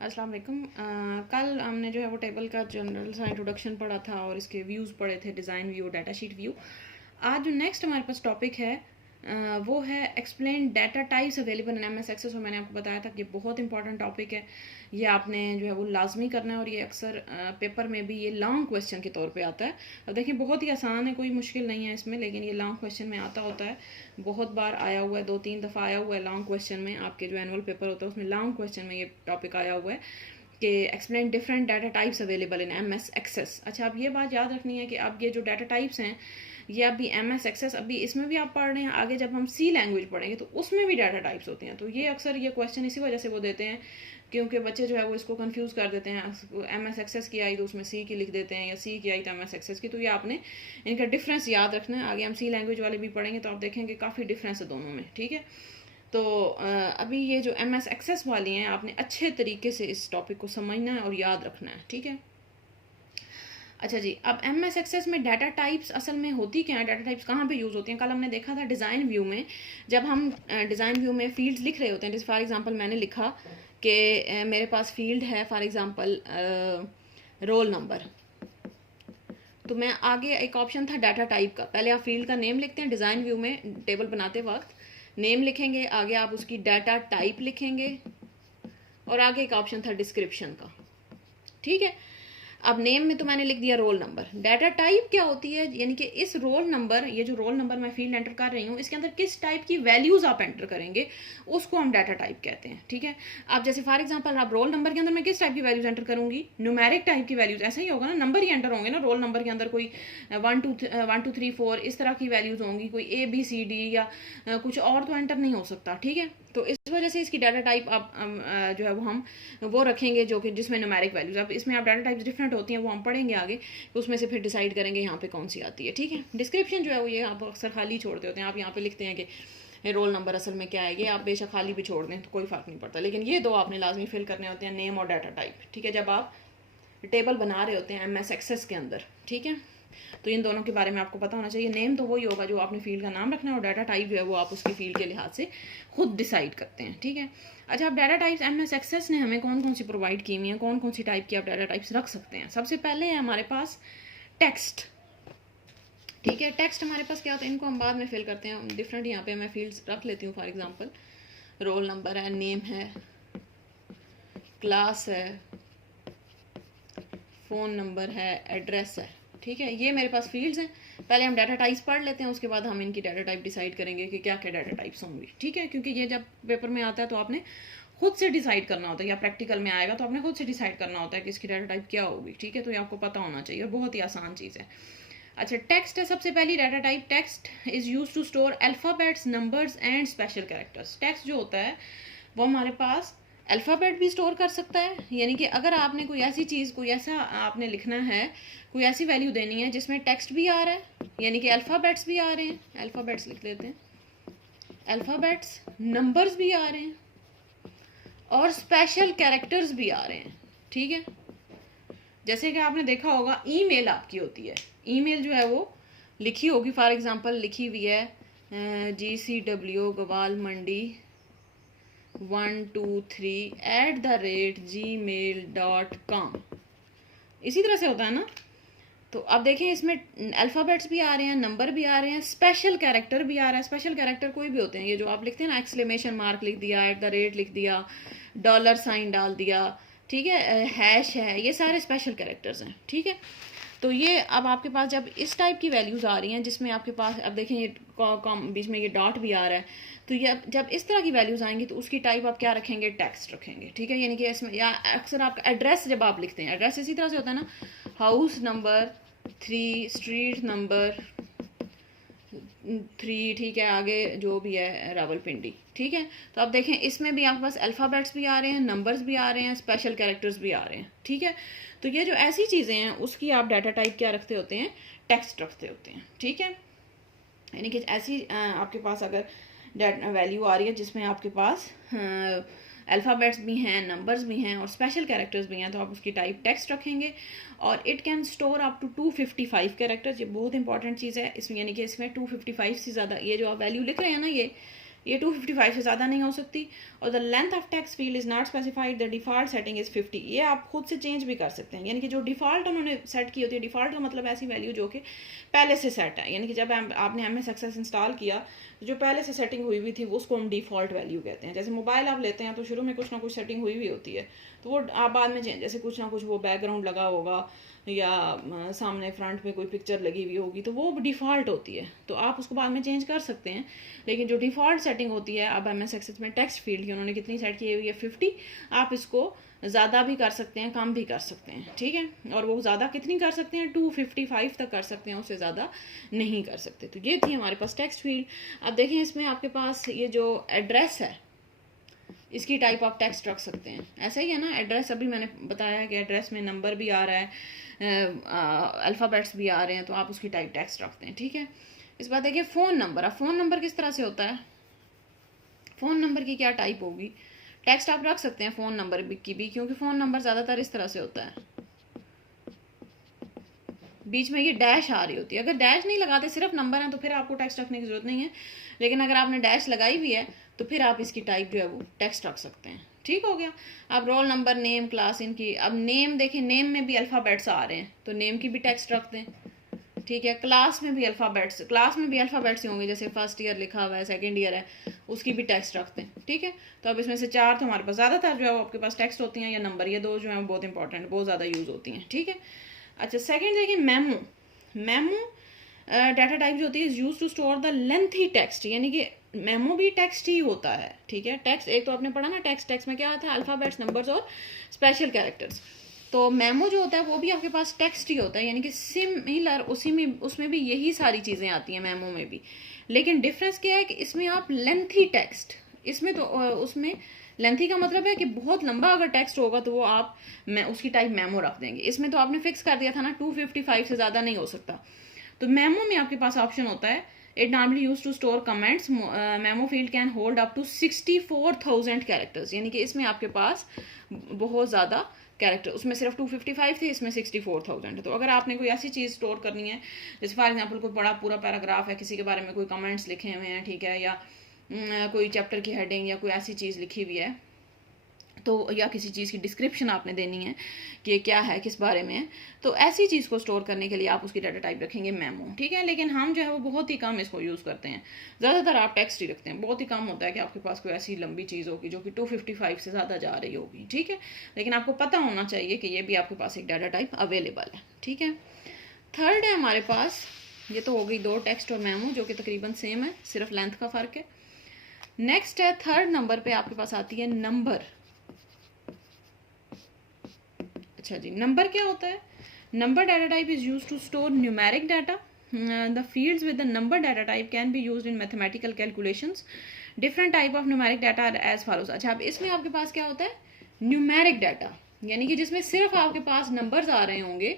अस्सलाम वालेकुम। कल हमने जो है वो टेबल का जनरल सा इंट्रोडक्शन पढ़ा था और इसके व्यूज़ पढ़े थे, design view, data sheet view. आज जो नेक्स्ट हमारे पास टॉपिक है वो है explain data types available in MS Access. और मैंने आपको बताया था कि ये बहुत इंपॉर्टेंट टॉपिक है, ये आपने जो है वो लाजमी करना है और ये अक्सर पेपर में भी ये लॉन्ग क्वेश्चन के तौर पे आता है। अब देखिए बहुत ही आसान है, कोई मुश्किल नहीं है इसमें, लेकिन ये लॉन्ग क्वेश्चन में आता होता है, बहुत बार आया हुआ है, 2-3 दफ़ा आया हुआ है लॉन्ग क्वेश्चन में। आपके जो एनुअल पेपर होता है उसमें लॉन्ग क्वेश्चन में ये टॉपिक आया हुआ है कि explain different data types available in M S Access. अच्छा, अब ये बात याद रखनी है कि अब ये जो डाटा टाइप्स हैं ये अभी एम एस एक्सेस, अभी इसमें भी आप पढ़ रहे हैं, आगे जब हम सी लैंग्वेज पढ़ेंगे तो उसमें भी डाटा टाइप्स होते हैं। तो ये अक्सर ये क्वेश्चन इसी वजह से वो देते हैं क्योंकि बच्चे जो है वो इसको कंफ्यूज कर देते हैं। एम एस एक्सेस की आई तो उसमें सी की लिख देते हैं, या सी की आई तो एम एस एक्सेस की। तो ये आपने इनका डिफरेंस याद रखना है। आगे हम सी लैंग्वेज वाले भी पढ़ेंगे तो आप देखेंगे काफ़ी डिफरेंस है दोनों में, ठीक है। तो अभी ये जो एम एस एक्सेस वाली हैं आपने अच्छे तरीके से इस टॉपिक को समझना है और याद रखना है, ठीक है। अच्छा जी, अब एम एस एक्सेस में डाटा टाइप्स असल में होती क्या है, डाटा टाइप्स कहाँ पे यूज़ होती हैं। कल हमने देखा था डिज़ाइन व्यू में, जब हम डिज़ाइन व्यू में फील्ड्स लिख रहे होते हैं, जैसे फॉर एग्जांपल मैंने लिखा कि मेरे पास फील्ड है फॉर एग्जांपल रोल नंबर, तो मैं आगे एक ऑप्शन था डाटा टाइप का। पहले आप फील्ड का नेम लिखते हैं डिज़ाइन व्यू में, टेबल बनाते वक्त नेम लिखेंगे, आगे आप उसकी डाटा टाइप लिखेंगे और आगे एक ऑप्शन था डिस्क्रिप्शन का, ठीक है। अब नेम में तो मैंने लिख दिया रोल नंबर। डाटा टाइप क्या होती है, यानी कि इस रोल नंबर, ये जो रोल नंबर मैं फील्ड एंटर कर रही हूँ, इसके अंदर किस टाइप की वैल्यूज आप एंटर करेंगे उसको हम डाटा टाइप कहते हैं, ठीक है। अब जैसे फॉर एग्जांपल आप रोल नंबर के अंदर मैं किस टाइप की वैल्यूज एंटर करूंगी, न्यूमेरिक टाइप की वैल्यूज, ऐसा ही होगा ना, नंबर ही एंटर होंगे ना रोल नंबर के अंदर, कोई 1 2 3 4 इस तरह की वैल्यूज होंगी, कोई ABCD या कुछ और तो एंटर नहीं हो सकता, ठीक है। तो इस वजह से इसकी डाटा टाइप आप जो है वो हम वो रखेंगे जो कि जिसमें न्यूमेरिक वैल्यूज। अब इसमें आप डाटा टाइप्स डिफरेंट होती हैं, वो हम पढ़ेंगे आगे, तो उसमें से फिर डिसाइड करेंगे यहाँ पे कौन सी आती है, ठीक है। डिस्क्रिप्शन जो है वो ये आप अक्सर खाली छोड़ते होते हैं, आप यहाँ पे लिखते हैं कि रोल नंबर असल में क्या है, ये आप बेशक खाली भी छोड़ दें तो कोई फ़र्क नहीं पड़ता, लेकिन ये दो आपने लाजमी फिल करने होते हैं, नेम और डाटा टाइप, ठीक है, जब आप टेबल बना रहे होते हैं एम एस एक्सेस के अंदर, ठीक है। तो इन दोनों के बारे में आपको पता होना चाहिए। नेम तो वही होगा जो आपने फील्ड का नाम रखना है, और डाटा टाइप जो है वो आप उसकी फील्ड के लिहाज से खुद डिसाइड करते हैं, ठीक है। अच्छा, अब data types M S Access ने हमें कौन कौन सी प्रोवाइड की हुई हैं, कौन कौन सी टाइप की आप डाटा टाइप्स रख सकते हैं। सबसे पहले है हमारे पास टेक्स्ट, ठीक है। टेक्स्ट हमारे पास क्या होता है, इनको हम बाद में फिल करते हैं डिफरेंट। यहाँ पे मैं फील्ड्स रख लेती हूँ, फॉर एग्जांपल रोल नंबर है, नेम है, क्लास है, फ़ोन नंबर है, एड्रेस है, ठीक है। ये मेरे पास फील्ड्स हैं। पहले हम डाटा टाइप्स पढ़ लेते हैं, उसके बाद हम इनकी डाटा टाइप डिसाइड करेंगे कि क्या क्या डाटा टाइप्स होंगी, ठीक है। क्योंकि ये जब पेपर में आता है तो आपने खुद से डिसाइड करना होता है, या प्रैक्टिकल में आएगा तो आपने खुद से डिसाइड करना होता है कि इसकी डाटा टाइप क्या होगी, ठीक है। तो ये आपको पता होना चाहिए, बहुत ही आसान चीज़ है। अच्छा, टेक्स्ट है सबसे पहली data type. Text is use to store alphabets, numbers and special characters. Text जो होता है वो हमारे पास अल्फ़ाबेट भी स्टोर कर सकता है, यानी कि अगर आपने कोई ऐसी चीज़, कोई ऐसा आपने लिखना है, कोई ऐसी वैल्यू देनी है जिसमें टेक्स्ट भी आ रहा है, यानी कि अल्फ़ाबेट्स भी आ रहे हैं, अल्फ़ाबेट्स लिख लेते हैं, अल्फ़ाबेट्स, नंबर्स भी आ रहे हैं और स्पेशल कैरेक्टर्स भी आ रहे हैं, ठीक है। जैसे कि आपने देखा होगा ईमेल आपकी होती है, ईमेल जो है वो लिखी होगी, फॉर एग्जांपल लिखी हुई है GCW गवाल मंडी 123@gmail.com, इसी तरह से होता है ना। तो अब देखें इसमें अल्फ़ाबेट्स भी आ रहे हैं, नंबर भी आ रहे हैं, स्पेशल कैरेक्टर भी आ रहा है। स्पेशल कैरेक्टर कोई भी होते हैं, ये जो आप लिखते हैं ना, एक्सक्लेमेशन मार्क लिख दिया, @ लिख दिया, $साइन डाल दिया, ठीक है, हैश है, ये सारे स्पेशल कैरेक्टर्स हैं, ठीक है। तो ये अब आपके पास जब इस टाइप की वैल्यूज़ आ रही हैं जिसमें आपके पास, अब देखें ये बीच में ये डॉट भी आ रहा है, तो ये जब इस तरह की वैल्यूज़ आएंगी तो उसकी टाइप आप क्या रखेंगे, टेक्स्ट रखेंगे, ठीक है। यानी कि इसमें, या अक्सर आपका एड्रेस जब आप लिखते हैं, एड्रेस इसी तरह से होता है ना, हाउस नंबर 3, स्ट्रीट नंबर 3, ठीक है, आगे जो भी है रावलपिंडी, ठीक है। तो अब देखें इसमें भी आपके पास अल्फ़ाबेट्स भी आ रहे हैं, नंबर्स भी आ रहे हैं, स्पेशल कैरेक्टर्स भी आ रहे हैं, ठीक है। तो ये जो ऐसी चीज़ें हैं उसकी आप डाटा टाइप क्या रखते होते हैं, टेक्स्ट रखते होते हैं, ठीक है। यानी कि ऐसी आपके पास अगर वैल्यू आ रही है जिसमें आपके पास अल्फ़ाबेट्स भी हैं, नंबर्स भी हैं और स्पेशल कैरेक्टर्स भी हैं, तो आप उसकी टाइप टेक्स्ट रखेंगे। और it can store up to 255 characters, ये बहुत इंपॉर्टेंट चीज़ है इसमें, यानी कि इसमें 255 से ज़्यादा, ये जो आप वैल्यू लिख रहे हैं ना, ये ये 255 से ज़्यादा नहीं हो सकती। और the length of text field is not specified, the default setting is 50। ये आप खुद से चेंज भी कर सकते हैं, यानी कि जो डिफ़ॉल्ट उन्होंने सेट की होती है, डिफ़ॉल्ट का मतलब ऐसी वैल्यू जो कि पहले से सेट है, यानी कि जब आपने MS एक्सेस इंस्टॉल किया जो पहले से सेटिंग हुई हुई थी वो उसको हम डिफ़ॉल्ट वैल्यू कहते हैं। जैसे मोबाइल आप लेते हैं तो शुरू में कुछ ना कुछ सेटिंग हुई हुई होती है, तो वो आप बाद में चेंज, जैसे कुछ ना कुछ वो बैकग्राउंड लगा होगा या सामने फ्रंट पे कोई पिक्चर लगी हुई होगी तो वो डिफ़ॉल्ट होती है, तो आप उसको बाद में चेंज कर सकते हैं। लेकिन जो डिफ़ॉल्ट सेटिंग होती है, अब MS एक्सेस में टेक्स्ट फील्ड की उन्होंने कितनी सेट की हुई है 50, आप इसको ज़्यादा भी कर सकते हैं, कम भी कर सकते हैं, ठीक है। और वो ज़्यादा कितनी कर सकते हैं, 255 तक कर सकते हैं, उससे ज़्यादा नहीं कर सकते। तो ये थी हमारे पास टेक्स्ट फील्ड। अब देखें इसमें आपके पास ये जो एड्रेस है इसकी टाइप आप टेक्स्ट रख सकते हैं, ऐसा ही है ना। एड्रेस अभी मैंने बताया कि एड्रेस में नंबर भी आ रहा है, अल्फ़ाबेट्स भी आ रहे हैं, तो आप उसकी टाइप टेक्स्ट रखते हैं, ठीक है। इस बात देखिए फ़ोन नंबर। अब फ़ोन नंबर किस तरह से होता है, फ़ोन नंबर की क्या टाइप होगी, टेक्स्ट आप रख सकते हैं फ़ोन नंबर की भी, क्योंकि फ़ोन नंबर ज़्यादातर इस तरह से होता है, बीच में ये डैश आ रही होती है। अगर डैश नहीं लगाते सिर्फ नंबर है तो फिर आपको टेक्स्ट रखने की ज़रूरत नहीं है, लेकिन अगर आपने डैश लगाई हुई है तो फिर आप इसकी टाइप जो है वो टेक्स्ट रख सकते हैं, ठीक हो गया। अब रोल नंबर, नेम, क्लास, इनकी, अब नेम देखिए, नेम में भी अल्फ़ाबेट्स आ रहे हैं तो नेम की भी टेक्स्ट रख दें, ठीक है। क्लास में भी अल्फ़ाबेट्स, क्लास में भी अल्फ़ाबेट्स ही होंगे, जैसे फर्स्ट ईयर लिखा हुआ है, सेकंड ईयर है, उसकी भी टेक्स्ट रखते हैं, ठीक है। तो अब इसमें से 4 तो हमारे पास ज़्यादातर जो है वो आपके पास टेक्स्ट होती हैं या नंबर, ये 2 जो है बहुत इंपॉर्टेंट, बहुत ज़्यादा यूज़ होती हैं, ठीक है। अच्छा, सेकंड देखिए मेमो। मेमो डाटा टाइप जो होती है is use to store the lengthy text, यानी कि मेमो भी टेक्स्ट ही होता है, ठीक है। टेक्स्ट एक तो आपने पढ़ा ना, टेक्स्ट में क्या आता है, अल्फ़ाबेट्स, नंबर्स और स्पेशल कैरेक्टर्स। तो मेमो जो होता है वो भी आपके पास टेक्स्ट ही होता है, यानी कि सिमिलर उसी में, उसमें भी यही सारी चीज़ें आती हैं मेमो में भी, लेकिन डिफरेंस क्या है कि इसमें आप लेंथी टेक्स्ट, इसमें तो उसमें लेंथी का मतलब है कि बहुत लंबा अगर टेक्स्ट होगा तो वो आप उसकी टाइप मेमो रख देंगे। इसमें तो आपने फिक्स कर दिया था ना 255 से ज़्यादा नहीं हो सकता। तो मेमो में आपके पास ऑप्शन होता है, it normally use to store comments, memo field can hold up to 64,000 characters, यानी कि इसमें आपके पास बहुत ज़्यादा कैरेक्टर, उसमें सिर्फ 255 थे, इसमें 64,000 है। तो अगर आपने कोई ऐसी चीज़ स्टोर करनी है, जैसे फॉर एग्जांपल कोई बड़ा पूरा पैराग्राफ है, किसी के बारे में कोई कमेंट्स लिखे हुए हैं, ठीक है, या कोई चैप्टर की हेडिंग या कोई ऐसी चीज़ लिखी हुई है, तो या किसी चीज़ की डिस्क्रिप्शन आपने देनी है कि ये क्या है, किस बारे में है, तो ऐसी चीज़ को स्टोर करने के लिए आप उसकी डाटा टाइप रखेंगे मेमो, ठीक है। लेकिन हम जो है वो बहुत ही कम इसको यूज़ करते हैं, ज़्यादातर आप टेक्स्ट ही रखते हैं, बहुत ही कम होता है कि आपके पास कोई ऐसी लंबी चीज़ होगी जो कि 255 से ज़्यादा जा रही होगी, ठीक है। लेकिन आपको पता होना चाहिए कि ये भी आपके पास एक डाटा टाइप अवेलेबल है, ठीक है। थर्ड है हमारे पास, ये तो हो गई 2, टेक्स्ट और मेमो, जो कि तकरीबन सेम है, सिर्फ लेंथ का फ़र्क है। नेक्स्ट है थर्ड नंबर पे आपके पास आती है नंबर। अच्छा जी, नंबर क्या होता है, number data type is use to store numeric data, the fields with the number data type can be used in mathematical calculations, different type of numeric data as follows. अच्छा, अब इसमें आपके पास क्या होता है, न्यूमेरिक डाटा, यानी कि जिसमें सिर्फ आपके पास नंबर्स आ रहे होंगे,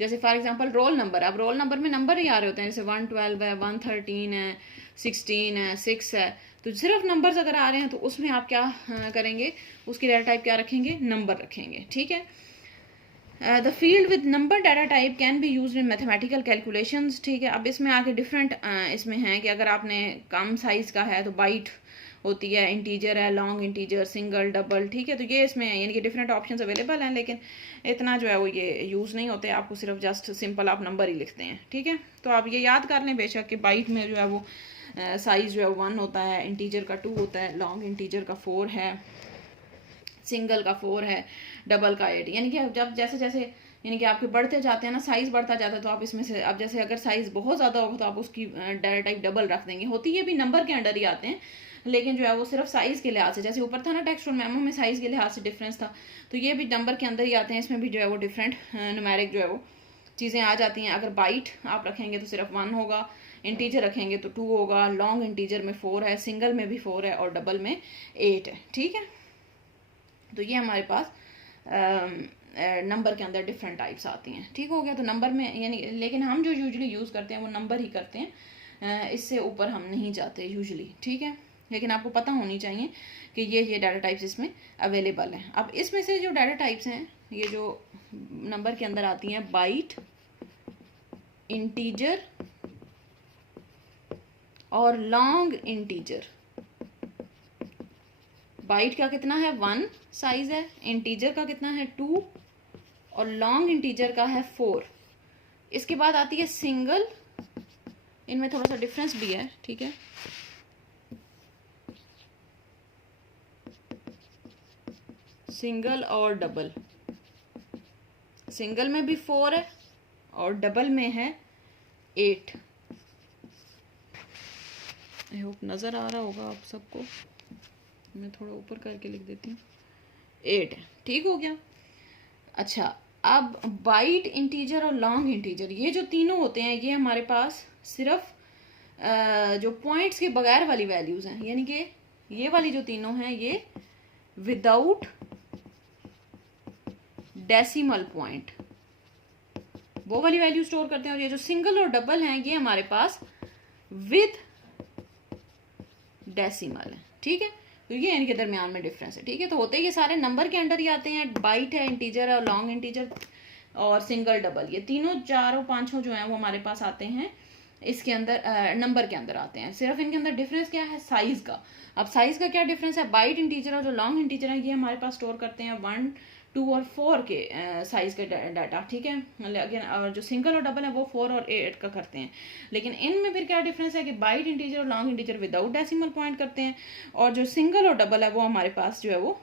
जैसे फॉर एग्जांपल रोल नंबर, अब रोल नंबर में नंबर ही आ रहे होते हैं, जैसे 112 है, 113 है, 16 है, 6 है, तो सिर्फ नंबर्स अगर आ रहे हैं तो उसमें आप क्या करेंगे, उसकी डाटा टाइप क्या रखेंगे, नंबर रखेंगे, ठीक है। The field with number data type can B use in mathematical calculations, ठीक है। अब इसमें आगे डिफरेंट इसमें है कि अगर आपने कम साइज़ का है तो बाइट होती है, इंटीजर है, लॉन्ग इंटीजर, सिंगल, डबल, ठीक है। तो ये इसमें यानी कि डिफरेंट ऑप्शंस अवेलेबल हैं, लेकिन इतना जो है वो ये यूज़ नहीं होते, आपको सिर्फ जस्ट सिंपल आप नंबर ही लिखते हैं, ठीक है। तो आप ये याद कर लें बेशक कि बाइट में जो है वो साइज़ जो है 1 होता है, इंटीजर का 2 होता है, लॉन्ग इंटीजर का 4 है, सिंगल का 4 है, डबल का 8, यानी कि जब जैसे जैसे यानी कि आपके बढ़ते जाते हैं ना, साइज़ बढ़ता जाता है, तो आप इसमें से अब जैसे अगर साइज़ बहुत ज़्यादा होगा तो आप उसकी डाटा टाइप डबल रख देंगे, होती ये भी नंबर के अंडर ही आते हैं, लेकिन जो है वो सिर्फ साइज़ के लिहाज से, जैसे ऊपर था ना टेक्स्ट और मेमो में साइज़ के लिहाज से डिफरेंस था, तो ये भी नंबर के अंदर ही आते हैं, इसमें भी जो है वो डिफरेंट न्यूमेरिक जो है वो चीज़ें आ जाती हैं। अगर बाइट आप रखेंगे तो सिर्फ 1 होगा, इंटीजर रखेंगे तो 2 होगा, लॉन्ग इंटीजर में 4 है, सिंगल में भी 4 है और डबल में 8 है, ठीक है। तो ये हमारे पास नंबर के अंदर डिफरेंट टाइप्स आती हैं, ठीक हो गया। तो नंबर में यानी, लेकिन हम जो यूजुअली यूज़ करते हैं वो नंबर ही करते हैं, इससे ऊपर हम नहीं जाते यूजुअली, ठीक है। लेकिन आपको पता होनी चाहिए कि ये डाटा टाइप्स इसमें अवेलेबल हैं। अब इसमें से जो डाटा टाइप्स हैं, ये जो नंबर के अंदर आती हैं, बाइट, इंटीजर और लॉन्ग इंटीजर, बाइट का कितना है 1 साइज है, इंटीजर का कितना है 2 और लॉन्ग इंटीजर का है 4। इसके बाद आती है सिंगल, इनमें थोड़ा सा डिफरेंस भी है, ठीक है। सिंगल और डबल, सिंगल में भी 4 है और डबल में है 8। आई होप नज़र आ रहा होगा आप सबको, मैं थोड़ा ऊपर करके लिख देती हूँ। 8 है, ठीक हो गया। अच्छा, अब बाइट इंटीजर और लॉन्ग इंटीजर, ये जो तीनों होते हैं ये हमारे पास सिर्फ जो पॉइंट्स के बगैर वाली वैल्यूज़ हैं, यानी कि ये वाली जो तीनों हैं ये विदाउट डेसिमल पॉइंट वो वाली वैल्यू स्टोर करते हैं। और ये जो सिंगल और डबल हैं ये हमारे पास विद डेसिमल है, ठीक है। तो ये इनके दरमियान में डिफरेंस है, ठीक है। तो होते ये सारे नंबर के अंडर ही आते हैं, बाइट है, इंटीजर है और लॉन्ग इंटीजर और सिंगल डबल, ये तीनों चारों पांचों जो हैं वो हमारे पास आते हैं इसके अंदर, नंबर के अंदर आते हैं। सिर्फ इनके अंदर डिफरेंस क्या है, साइज का। अब साइज का क्या डिफरेंस है, बाइट इंटीजर और जो लॉन्ग इंटीजर है ये हमारे पास स्टोर करते हैं 1, 2 और 4 के साइज के डाटा, ठीक है। लेकिन और जो सिंगल और डबल है वो 4 और 8 का करते हैं। लेकिन इनमें फिर क्या डिफरेंस है कि बाइट इंटीजर और long integer without decimal point करते हैं, और जो सिंगल और डबल है वो हमारे पास जो है वो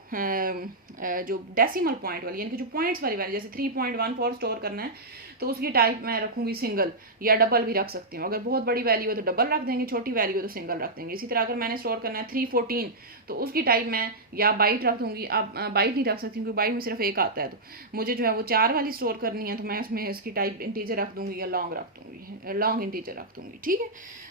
जो डेसिमल पॉइंट वाली, यानी कि जो पॉइंट्स वाली वैल्यू, जैसे 3.14 स्टोर करना है तो उसकी टाइप मैं रखूंगी सिंगल, या डबल भी रख सकती हूँ। अगर बहुत बड़ी वैल्यू है तो डबल रख देंगे, छोटी वैल्यू है तो सिंगल रख देंगे। इसी तरह अगर मैंने स्टोर करना है 314 तो उसकी टाइप मैं या बाइट रख दूंगी। अब बाइट नहीं रख सकती क्योंकि बाइट में सिर्फ एक आता है, तो मुझे जो है वो 4 वाली स्टोर करनी है तो मैं उसमें इसकी टाइप इंटीजर रख दूंगी या लॉन्ग रख दूंगी, लॉन्ग इंटीजर रख दूंगी, ठीक है।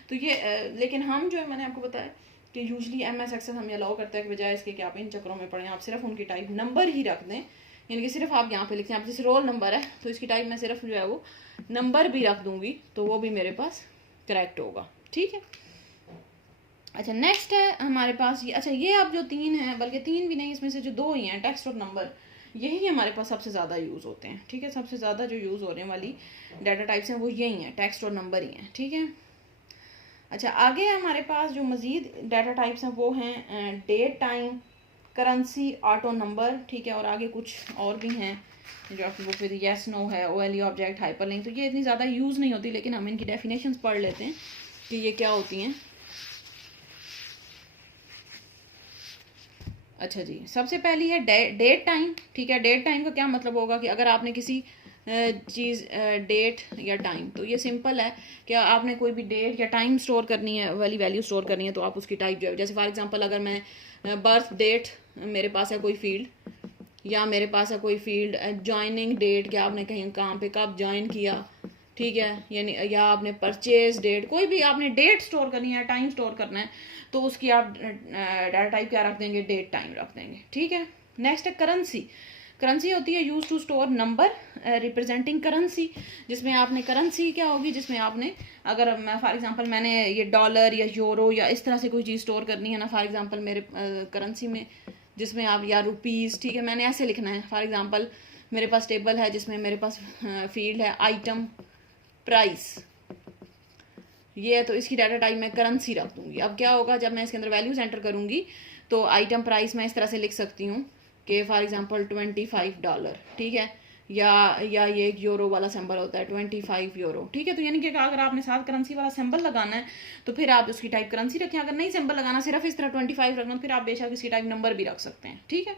तो ये लेकिन हम जो है, मैंने आपको बताया कि यूजली MS एक्सेस हमें अलाउ करता है कि बजाय इसके कि आप इन चक्रों में पढ़ें, आप सिर्फ उनकी टाइप नंबर ही रख दें, यानी कि सिर्फ आप यहाँ पे लिखते हैं। आप जैसे रोल नंबर है तो इसकी टाइप मैं सिर्फ जो है वो नंबर भी रख दूंगी तो वो भी मेरे पास करेक्ट होगा, ठीक है। अच्छा, नेक्स्ट है हमारे पास ये, अच्छा ये अब जो 3 है, बल्कि 3 भी नहीं, इसमें से जो 2 ही हैं, टेक्स्ट और नंबर, यही हमारे पास सबसे ज़्यादा यूज़ होते हैं, ठीक है। सबसे ज़्यादा जो यूज़ होने वाली डाटा टाइप्स हैं वो यही हैं, टेक्स्ट और नंबर ही हैं, ठीक है। अच्छा, आगे हमारे पास जो मज़ीद डाटा टाइप्स हैं वो हैं date, time, currency, auto number, ठीक है। और आगे कुछ और भी हैं जो आपकी बुक में येस नो है, OLE ऑब्जेक्ट, हाइपरलिंक, तो ये इतनी ज़्यादा यूज़ नहीं होती, लेकिन हम इनकी डेफिनेशंस पढ़ लेते हैं कि ये क्या होती हैं। अच्छा जी, सबसे पहली है डेट टाइम, ठीक है। डेट टाइम का क्या मतलब होगा कि अगर आपने किसी चीज़ डेट या टाइम, तो ये सिंपल है कि आपने कोई भी डेट या टाइम स्टोर करनी है, वाली वैल्यू स्टोर करनी है, तो आप उसकी टाइप जो है, जैसे फॉर एग्जांपल अगर मैं बर्थ डेट मेरे पास है कोई फील्ड, या मेरे पास है कोई फील्ड ज्वाइनिंग डेट, क्या आपने कहीं काम पे कब ज्वाइन किया, ठीक है, यानी या आपने परचेज डेट, कोई भी आपने डेट स्टोर करनी है, टाइम स्टोर करना है, तो उसकी आप डाटा टाइप क्या रख देंगे, डेट टाइम रख देंगे, ठीक है। नेक्स्ट है करेंसी। करेंसी होती है use to store number representing currency, जिसमें आपने करेंसी क्या होगी, जिसमें आपने अगर फॉर एग्जांपल मैंने ये डॉलर या यूरो या इस तरह से कोई चीज़ स्टोर करनी है ना, फॉर एग्जांपल मेरे करेंसी में, जिसमें आप या रुपीज़, ठीक है, मैंने ऐसे लिखना है। फॉर एग्जांपल मेरे पास टेबल है जिसमें मेरे पास फील्ड है आइटम प्राइस, ये है, तो इसकी डाटा टाइप मैं करेंसी रख दूंगी। अब क्या होगा, जब मैं इसके अंदर वैल्यूज एंटर करूंगी तो आइटम प्राइस मैं इस तरह से लिख सकती हूँ कि फॉर एग्जांपल $25, ठीक है, या ये एक यूरो वाला सिंबल होता है 25 यूरो, ठीक है। तो यानी कि अगर आपने साथ करेंसी वाला सिंबल लगाना है तो फिर आप उसकी टाइप करेंसी रखें, अगर नहीं सिंबल लगाना, सिर्फ इस तरह 25 रखना, फिर आप बेशक इसकी टाइप नंबर भी रख सकते हैं, ठीक है।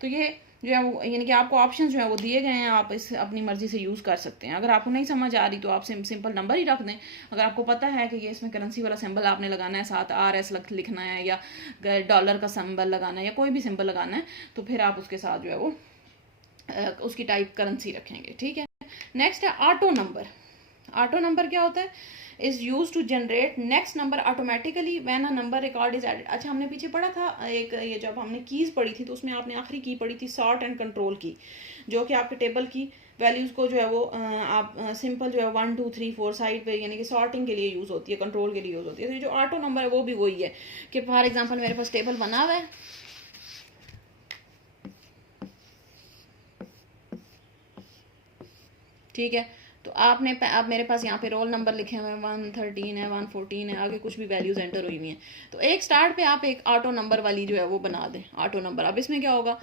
तो ये जो है वो, यानी कि आपको ऑप्शन जो है वो दिए गए हैं, आप इस अपनी मर्जी से यूज़ कर सकते हैं। अगर आपको नहीं समझ आ रही तो आप सिंपल नंबर ही रख दें। अगर आपको पता है कि ये इसमें करेंसी वाला सिंबल आपने लगाना है, साथ RS लिखना है, या डॉलर का सिंबल लगाना है, या कोई भी सिंबल लगाना है, तो फिर आप उसके साथ जो है वो उसकी टाइप करेंसी रखेंगे, ठीक है। नेक्स्ट है ऑटो नंबर। ऑटो नंबर क्या होता है, is use to generate next number automatically when a number record is added. अच्छा, हमने पीछे पढ़ा था एक, ये जब हमने कीज पढ़ी थी तो उसमें आपने आखिरी की पढ़ी थी सॉर्ट एंड कंट्रोल की, जो कि आपके टेबल की वैल्यूज को जो है वो आप सिंपल जो है 1 2 3 4 साइड पे, यानी कि सॉर्टिंग के लिए यूज होती है, कंट्रोल के लिए यूज होती है। तो ये जो ऑटो नंबर है वो भी वही है कि फॉर एग्जाम्पल मेरे पास टेबल बना हुआ है, ठीक है, तो आपने आप मेरे पास यहाँ पे रोल नंबर लिखे हुए हैं 113 है 114 है, आगे कुछ भी वैल्यूज़ एंटर हुई हुई हैं। तो एक स्टार्ट पे आप एक ऑटो नंबर वाली जो है वो बना दें, ऑटो नंबर। अब इसमें क्या होगा,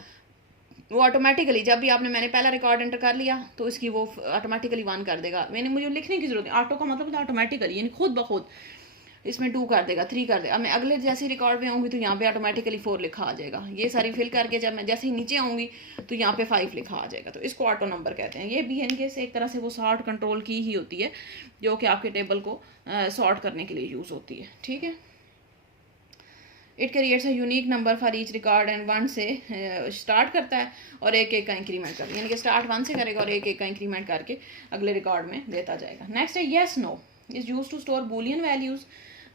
वो ऑटोमेटिकली जब भी आपने मैंने पहला रिकॉर्ड एंटर कर लिया तो इसकी वो ऑटोमेटिकली 1 कर देगा। मैंने मुझे लिखने की जरूरत नहीं, ऑटो का मतलब ऑटोमेटिकली यानी खुद ब खुद इसमें 2 कर देगा, 3 कर देगा। अब मैं अगले जैसे रिकॉर्ड पे आऊँगी तो यहाँ पे ऑटोमेटिकली 4 लिखा आ जाएगा। ये सारी फिल करके जब मैं जैसे ही नीचे आऊँगी तो यहाँ पे 5 लिखा आ जाएगा। तो इसको ऑटो नंबर कहते हैं। ये भी इनके से एक तरह से वो सॉर्ट कंट्रोल की ही होती है, जो कि आपके टेबल को सॉर्ट करने के लिए यूज़ होती है। ठीक है, it creates a unique number for each record and 1 से स्टार्ट करता है और एक एक का इंक्रीमेंट करता है, यानी कि स्टार्ट 1 से करेगा और एक एक का इंक्रीमेंट करके अगले रिकॉर्ड में देता जाएगा। नेक्स्ट है yes no, is use to store boolean values.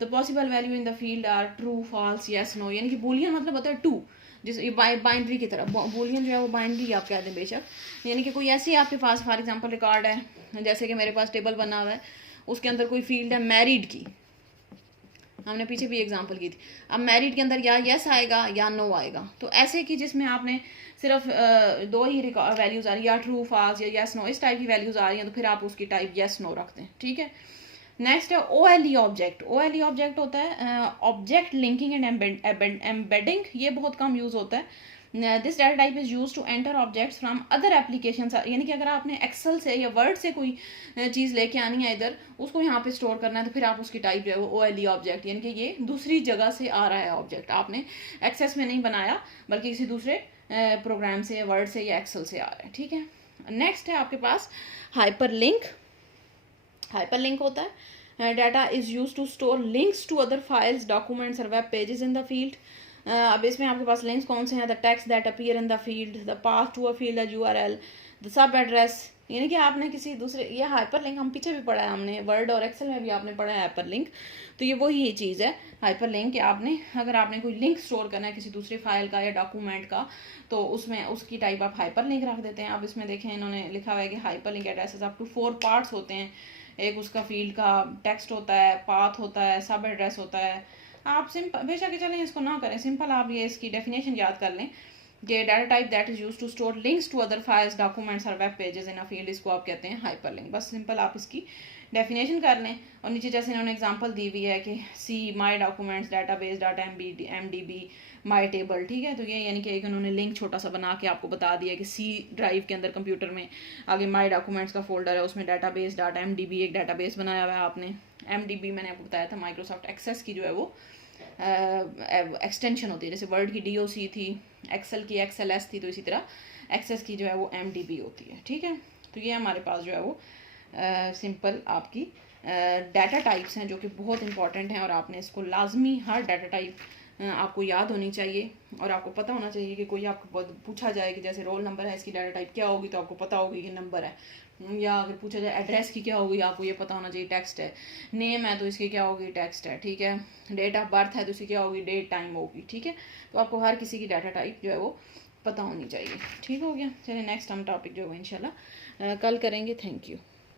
The possible value in the field are true false yes no, यानी कि बूलियन मतलब होता है टू, जिस बाइनरी की तरह। बूलियन जो है वो बाइनरी आप कह दें बेशक, यानी कि कोई ऐसी आपके पास फॉर एग्जांपल रिकॉर्ड है, जैसे कि मेरे पास टेबल बना हुआ है, उसके अंदर कोई फील्ड है मैरिड की, हमने पीछे भी एग्जांपल की थी। अब मैरिड के अंदर या यस आएगा या नो आएगा। तो ऐसे कि जिसमें आपने सिर्फ दो ही वैल्यूज आ रही है, या ट्रू फॉल्स या यस नो, इस टाइप की वैल्यूज आ रही हैं, तो फिर आप उसकी टाइप यस नो रखते हैं। ठीक है, नेक्स्ट है OLE ऑब्जेक्ट। OLE ऑब्जेक्ट होता है ऑब्जेक्ट लिंकिंग एंड एम्बेडिंग। ये बहुत कम यूज होता है। This data type is use to enter objects from other applications, यानी कि अगर आपने एक्सेल से या वर्ड से कोई चीज़ लेके आनी है इधर, उसको यहाँ पे स्टोर करना है, तो फिर आप उसकी टाइप जो है वो OLE ऑब्जेक्ट, यानी कि ये दूसरी जगह से आ रहा है ऑब्जेक्ट, आपने एक्सेस में नहीं बनाया बल्कि किसी दूसरे प्रोग्राम से या वर्ड से या एक्सेल से आ रहा है। ठीक है, नेक्स्ट है आपके पास हाइपर लिंक। हाइपर लिंक होता है data is use to store links to other files, documents और web pages in the field. अब इसमें आपके पास लिंक्स कौन से हैं, the text that appear in the field, the path to a field, the URL, the subaddress, यानी कि आपने किसी दूसरे, ये हाइपर लिंक हम पीछे भी पढ़ा है, हमने वर्ड और एक्सेल में भी आपने पढ़ा है हाइपर लिंक। तो ये वही चीज़ है हाइपर लिंक, कि आपने अगर आपने कोई लिंक स्टोर करना है किसी दूसरे फाइल का या डॉक्यूमेंट का, तो उसमें उसकी टाइप आप हाइपर लिंक रख देते हैं। अब इसमें देखें इन्होंने लिखा हुआ है कि hyperlink addresses up to 4 parts होते हैं। एक उसका फील्ड का टेक्स्ट होता है, पाथ होता है, सब एड्रेस होता है। आप सिंपल बेशक चलें इसको ना करें, सिंपल आप ये इसकी डेफिनेशन याद कर लें कि data type that is use to store links to other files, documents और web pages in a field, इसको आप कहते हैं हाइपर लिंक। बस सिंपल आप इसकी डेफिनेशन कर लें। और नीचे जैसे इन्होंने एग्जांपल दी हुई है कि C my documents database dot MDB my table. ठीक है, तो ये यानी कि एक उन्होंने लिंक छोटा सा बना के आपको बता दिया कि सी ड्राइव के अंदर कंप्यूटर में आगे माई डॉक्यूमेंट्स का फोल्डर है, उसमें डाटाबेस डॉट MDB एक डाटाबेस बनाया हुआ है आपने। MDB मैंने आपको बताया था माइक्रोसॉफ्ट एक्सेस की जो है वो एक्सटेंशन होती है, जैसे वर्ड की DOC थी, एक्सेल की XLS थी, तो इसी तरह एक्सेस की जो है वो MDB होती है। ठीक है, तो ये हमारे पास जो है वो सिंपल आपकी डाटा टाइप्स हैं जो कि बहुत इंपॉर्टेंट हैं, और आपने इसको लाजमी हर डाटा टाइप आपको याद होनी चाहिए, और आपको पता होना चाहिए कि कोई आपको पूछा जाए कि जैसे रोल नंबर है, इसकी डाटा टाइप क्या होगी, तो आपको पता होगी कि नंबर है। या अगर पूछा जाए एड्रेस की क्या होगी, आपको ये पता होना चाहिए टेक्स्ट है। नेम है तो इसकी क्या होगी, टेक्स्ट है। ठीक है, डेट ऑफ बर्थ है तो इसकी क्या होगी, डेट टाइम होगी। ठीक है, तो आपको हर किसी की डाटा टाइप जो है वो पता होनी चाहिए। ठीक हो गया, चलिए नेक्स्ट हम टॉपिक जो है इंशाल्लाह कल करेंगे। Thank you.